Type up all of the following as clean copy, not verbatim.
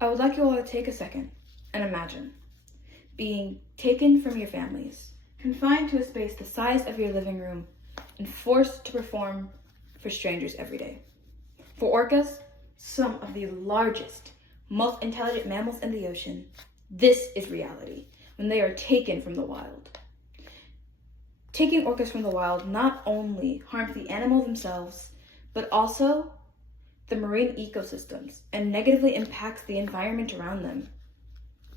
I would like you all to take a second and imagine being taken from your families, confined to a space the size of your living room, and forced to perform for strangers every day. For orcas, some of the largest, most intelligent mammals in the ocean, this is reality when they are taken from the wild. Taking orcas from the wild not only harms the animals themselves, but also the marine ecosystems and negatively impacts the environment around them.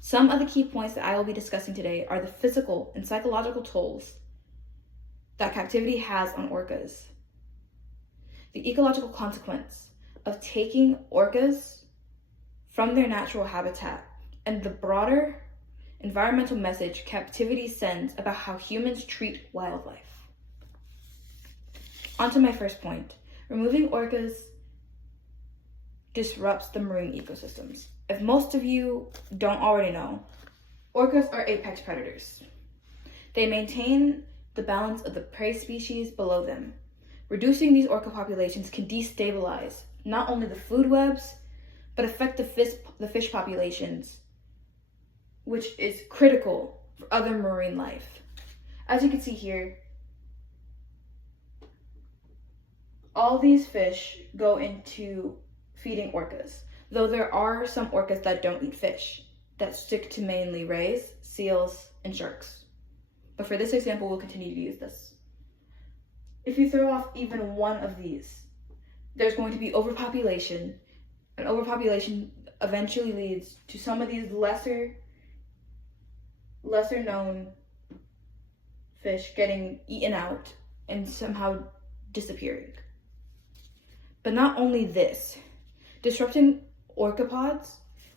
Some of the key points that I will be discussing today are the physical and psychological tolls that captivity has on orcas, the ecological consequence of taking orcas from their natural habitat, and the broader environmental message captivity sends about how humans treat wildlife. On to my first point. Removing orcas disrupts the marine ecosystems. If most of you don't already know, orcas are apex predators. They maintain the balance of the prey species below them. Reducing these orca populations can destabilize not only the food webs, but affect the fish populations, which is critical for other marine life. As you can see here, all these fish go into feeding orcas, though there are some orcas that don't eat fish, that stick to mainly rays, seals, and sharks. But for this example, we'll continue to use this. If you throw off even one of these, there's going to be overpopulation, and overpopulation eventually leads to some of these lesser known fish getting eaten out and somehow disappearing. But not only this, disrupting orcapods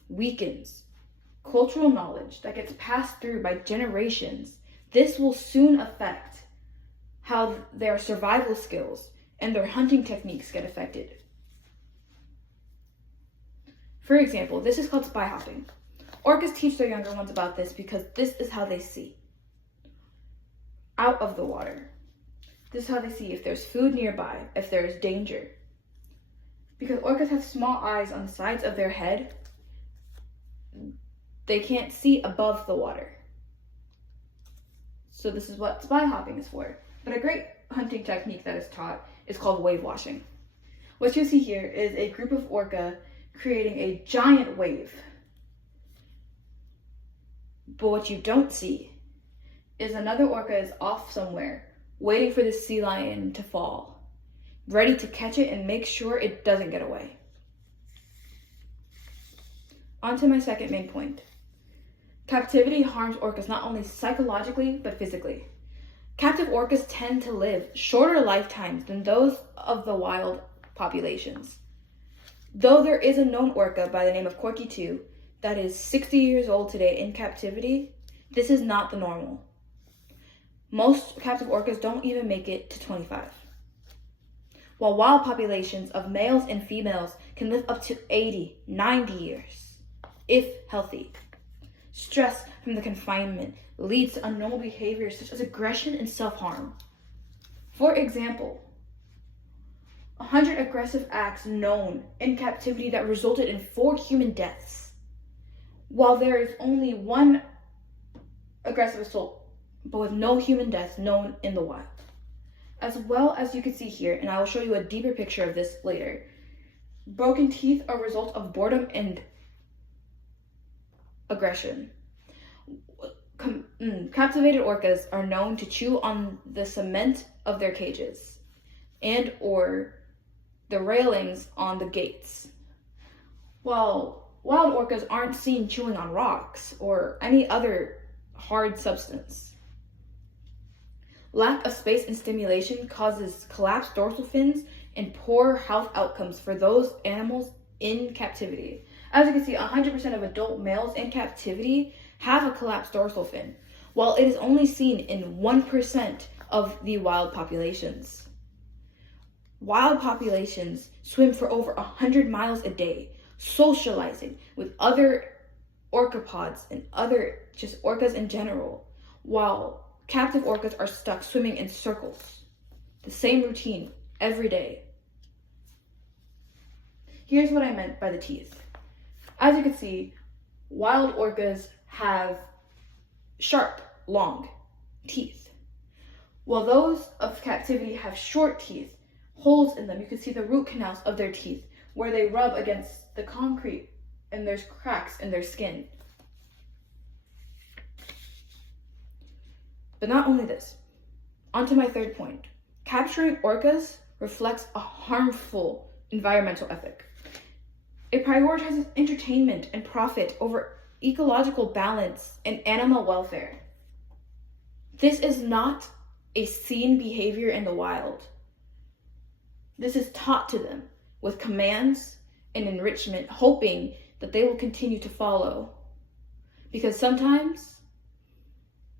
weakens cultural knowledge that gets passed through by generations. This will soon affect how their survival skills and their hunting techniques get affected. For example, this is called spy hopping. Orcas teach their younger ones about this because this is how they see out of the water. This is how they see if there's food nearby, if there is danger. Because orcas have small eyes on the sides of their head, they can't see above the water. So this is what spy hopping is for. But a great hunting technique that is taught is called wave washing. What you see here is a group of orca creating a giant wave. But what you don't see is another orca is off somewhere, waiting for the sea lion to fall, ready to catch it and make sure it doesn't get away. On to my second main point. Captivity harms orcas not only psychologically, but physically. Captive orcas tend to live shorter lifetimes than those of the wild populations. Though there is a known orca by the name of Corky 2 that is 60 years old today in captivity, this is not the normal. Most captive orcas don't even make it to 25. While wild populations of males and females can live up to 80, 90 years, if healthy. Stress from the confinement leads to abnormal behaviors such as aggression and self-harm. For example, 100 aggressive acts known in captivity that resulted in 4 human deaths, while there is only 1 aggressive assault, but with no human deaths known in the wild. As well as you can see here, and I will show you a deeper picture of this later, broken teeth are a result of boredom and aggression. Captivated orcas are known to chew on the cement of their cages and or the railings on the gates, while wild orcas aren't seen chewing on rocks or any other hard substance. Lack of space and stimulation causes collapsed dorsal fins and poor health outcomes for those animals in captivity. As you can see, 100% of adult males in captivity have a collapsed dorsal fin, while it is only seen in 1% of the wild populations. Wild populations swim for over 100 miles a day, socializing with other orcapods and other just orcas in general, while captive orcas are stuck swimming in circles. The same routine every day. Here's what I meant by the teeth. As you can see, wild orcas have sharp, long teeth, while those of captivity have short teeth, holes in them. You can see the root canals of their teeth where they rub against the concrete and there's cracks in their skin. But not only this, onto my third point. Capturing orcas reflects a harmful environmental ethic. It prioritizes entertainment and profit over ecological balance and animal welfare. This is not a seen behavior in the wild. This is taught to them with commands and enrichment, hoping that they will continue to follow. Because sometimes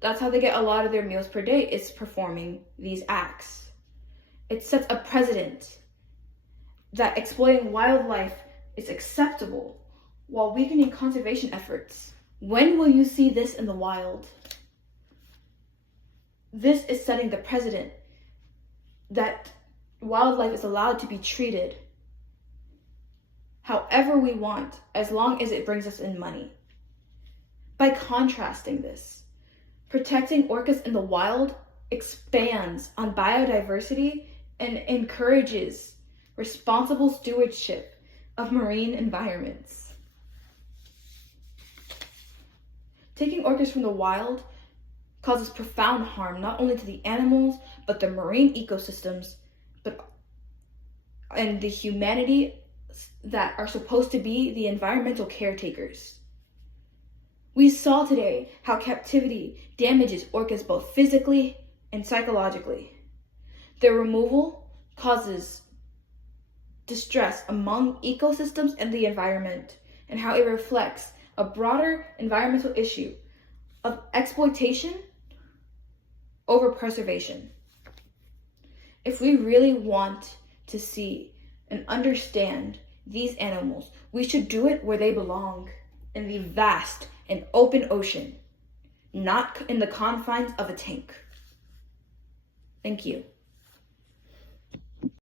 that's how they get a lot of their meals per day, is performing these acts. It sets a precedent that exploiting wildlife is acceptable while weakening conservation efforts. When will you see this in the wild? This is setting the precedent that wildlife is allowed to be treated however we want, as long as it brings us in money. By contrasting this, protecting orcas in the wild expands on biodiversity and encourages responsible stewardship of marine environments. Taking orcas from the wild causes profound harm not only to the animals, but the marine ecosystems, and the humanity that are supposed to be the environmental caretakers. We saw today how captivity damages orcas both physically and psychologically. Their removal causes distress among ecosystems and the environment, and how it reflects a broader environmental issue of exploitation over preservation. If we really want to see and understand these animals, we should do it where they belong, in the vast and open ocean, not in the confines of a tank. Thank you.